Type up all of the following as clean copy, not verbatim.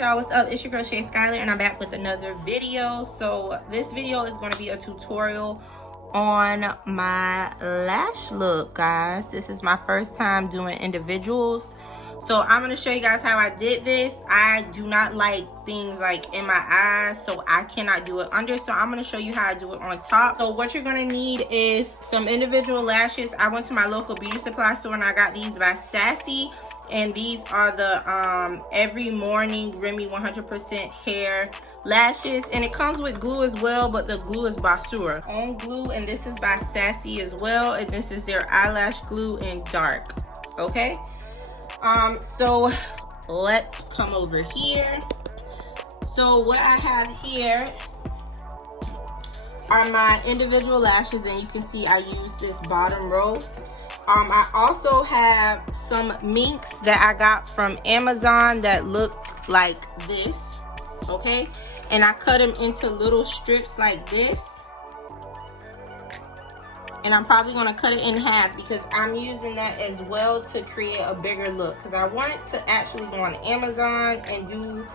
Y'all, what's up? It's your girl Shay Skylar, and I'm back with another video. So this video is going to be a tutorial on my lash look, guys. This is my first time doing individuals, so I'm going to show you guys how I did this. I do not like things like in my eyes, so I cannot do it under, so I'm going to show you how I do it on top. So what you're going to need is some individual lashes. I went to my local beauty supply store and I got these by Sassy. And these are the Every Morning Remy 100% hair lashes, and it comes with glue as well, but the glue is Basura own glue, and this is by Sassy as well, and this is their eyelash glue in dark. Okay, so let's come over here. So what I have here are my individual lashes, and you can see I use this bottom row. I also have some minks that I got from Amazon that look like this, okay? And I cut them into little strips like this. And I'm probably gonna cut it in half because I'm using that as well to create a bigger look. Because I wanted to actually go on Amazon and do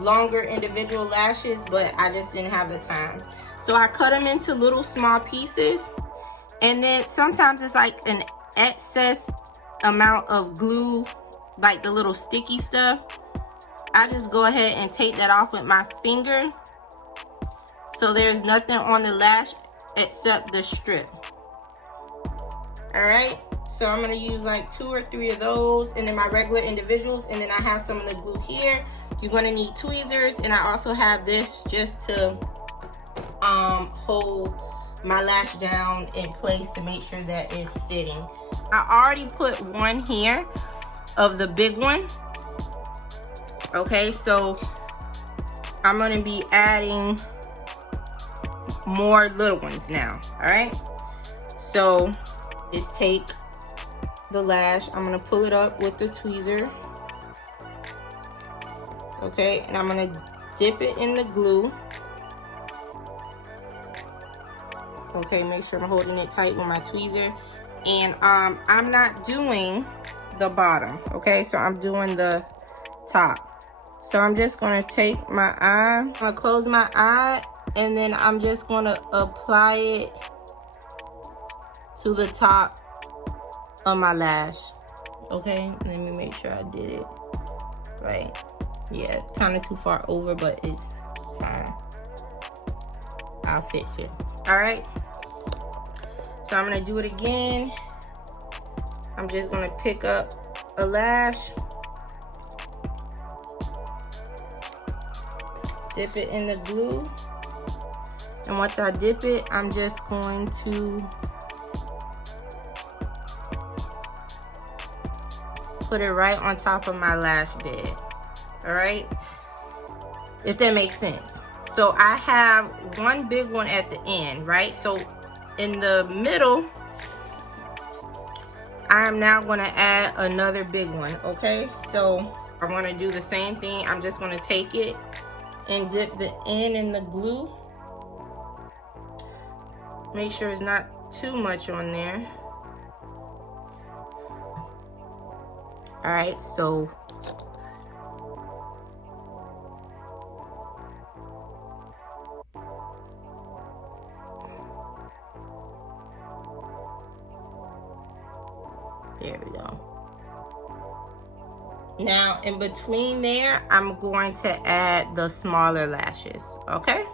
longer individual lashes, but I just didn't have the time. So I cut them into little small pieces. And then sometimes it's like an excess amount of glue, like the little sticky stuff. I just go ahead and take that off with my finger, so there's nothing on the lash except the strip. All right, so I'm gonna use like 2 or 3 of those, and then my regular individuals, and then I have some of the glue here. You're gonna need tweezers, and I also have this just to hold my lash down in place to make sure that it's sitting. I already put one here of the big one. Okay, so I'm gonna be adding more little ones now. All right, so let's take the lash. I'm gonna pull it up with the tweezer. Okay, and I'm gonna dip it in the glue. Okay, make sure I'm holding it tight with my tweezer. And I'm not doing the bottom, okay? So I'm doing the top. So I'm just gonna take my eye, I'm gonna close my eye, and then I'm just gonna apply it to the top of my lash. Okay, let me make sure I did it right. Yeah, kind of too far over, but it's fine. I'll fix it. All right, so I'm gonna do it again. I'm just gonna pick up a lash, dip it in the glue, and once I dip it, I'm just going to put it right on top of my lash bed. All right, if that makes sense. So I have one big one at the end, right? So in the middle, I am now gonna add another big one, okay? So I'm gonna do the same thing. I'm just gonna take it and dip the end in the glue. Make sure it's not too much on there. All right, so there we go. Now in between there, I'm going to add the smaller lashes, okay?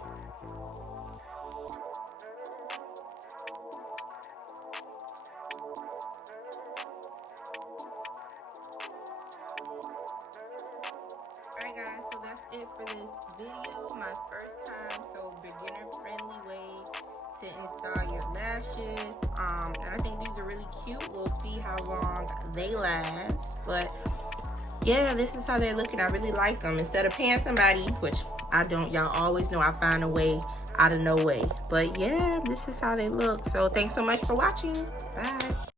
Alright guys, so that's it for this video. My first time, so beginner friendly way to install your lashes. And I think these are really cute. We'll see how long they last, but yeah, this is how they're looking. I really like them. Instead of paying somebody, which I don't, y'all always know I find a way out of no way, but yeah, this is how they look. So thanks so much for watching. Bye.